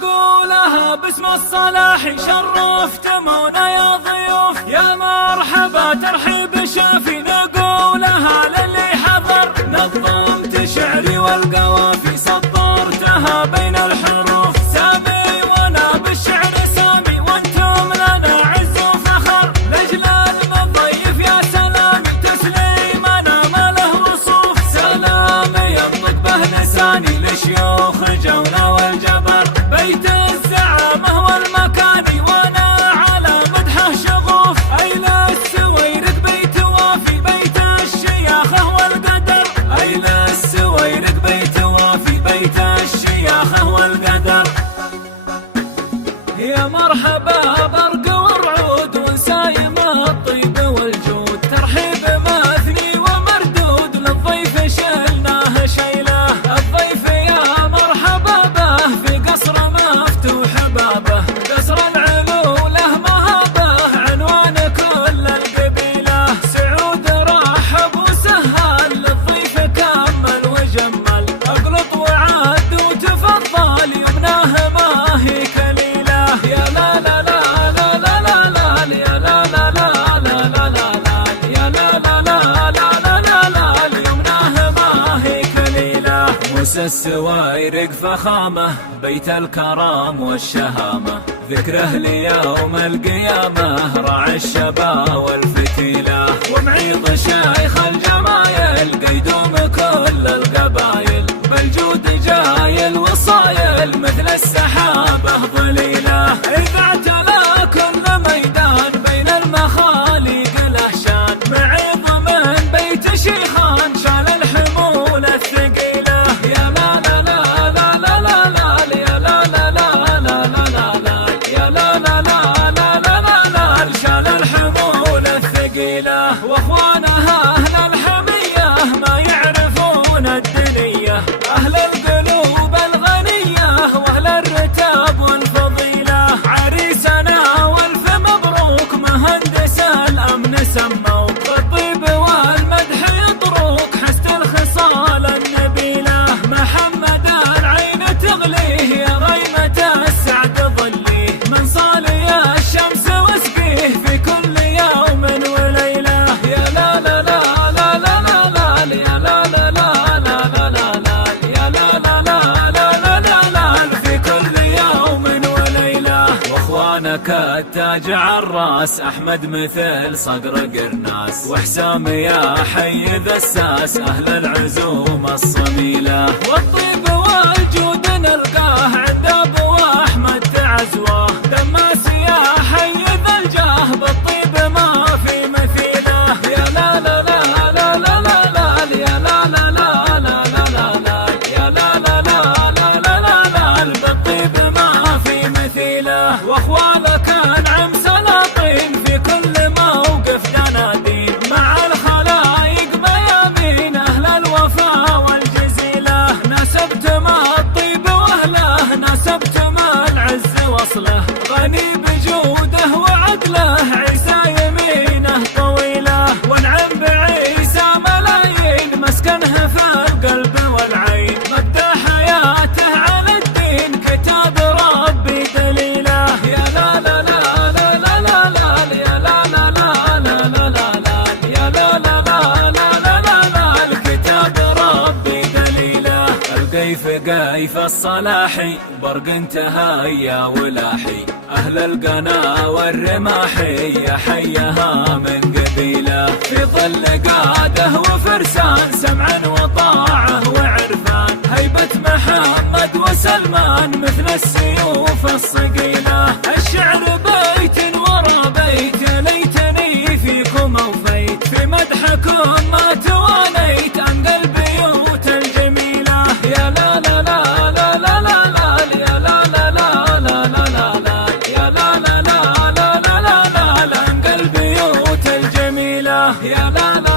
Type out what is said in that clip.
نقولها باسم الصلاح شرفتمونا يا ضيوف، يا مرحبا ترحيب شافي نقولها للي حضر. نظمت شعري والقوافي سطرتها بين الحروف، سامي وانا بالشعر سامي وانتم لنا عز وفخر. لاجل المضيف يا سلامي تسليم انا ما له وصوف، سلامي ينطق به لساني لشيوخ جونا والجبر. بيت الزعامة والمكاني وانا على مدحه شغوف، ايلا السويرق بيت وافي بيت الشياخة والقدر. ايلا السويرق بيت وافي بيت الشياخة والقدر. يا مرحبا برق والرعود ونسايم الطيب والجود، ترحيب مثني ومردود للضيف شلناه شيله. الضيف يا مرحبا به في قصر مفتوح بابه، قصر العلو له مهابه عنوان كل القبيله. سعود رحب وسهل للضيف كمل وجمل، اقلط وعد وتفضل يمناه ما هي كليله. يا لا لا لا لا لا لا لا يا لا لا لا لا لا لا يا لا لا لا لا لا لا لا يمناه ما هي كليله. موسى السويرق فخامه بيت الكرم والشهامه، ذكره ليوم القيامه راعي الشبا والفتيله. ومعيط شيخ الجمايل قيدوم كل القبايل، بالجود جايل وصايل مثل السحابه ظليله. اذا اعتلى كل ميدان بين المخاليق له شان، معيط من بيت شيخان شال الحمول الثقيله. يا لا لا لا لا لا لا لا يا لا لا لا لا لا لا يا لا لا لا لا لا لا شال الحمول الثقيله. واخوانها اهل الحميه ما يعرفون الدنيه، اهل القلوب الغنيه واهل الرتاب والفضيله. عريسنا والف مبروك مهندس الامن سموك، بالطيب والمدح يطروك حست الخصال النبيله. محمد العين تغليه يا غيمة السعد ظليه، من صالي الشمس واسقيه في كل يوم وليله. يا لا لا لا لا لا لا لا يا لا لا لا لا لا لا يا لا لا لا لا لا لا في كل يوم وليله. واخوانك التاج عراس احمد مثل صقر قرناس، وحسام يا حي ذساس اهل العزوم الصميله. والطيب والجود نلقاه عند ابو احمد تعزوه، دماس يا حي ذا الجاه بالطيب ما في مثيله. يا لا لا لا لا لا لا لا يا لا لا لا لا لا لا يا لا لا لا لا لا لا بالطيب ما في مثيله. واخوانك انعم سلاطين في كل موقف دنادين، مع الخلايق ميامين اهل الوفا والجزيله. نسبتم الطيب واهله نسبتم العز وصله، غني بجوده وعدله عيسى يمينه طويله. وانعم بعيسى ملايين مسكنها في القلب والعين، مدى حياته على الدين كتاب ربي دليله. يا لا لا لا لا لا لا لا يا لا لا لا لا لا لا يا لا لا لا لا لا لا الكتاب ربي دليله. القيف قيف الصلاحي برق انتهى يا ولاحي، اهل القنا والرماحي يا حيها من قبيله. في ظل قاده وفرسان سمعا وطاعه وعرفان، هيبه محمد وسلمان مثل السيوف الصقيله. الشعر بيت ورا بيت ليتني فيكم اوفيت، في مدحكم ما توانيت انقى البيوت الجميله. يا لا لا لا لا لا لا يا لا لا لا لا لا لا يا لا لا لا لا لا لا انقى البيوت الجميله. يا لا لا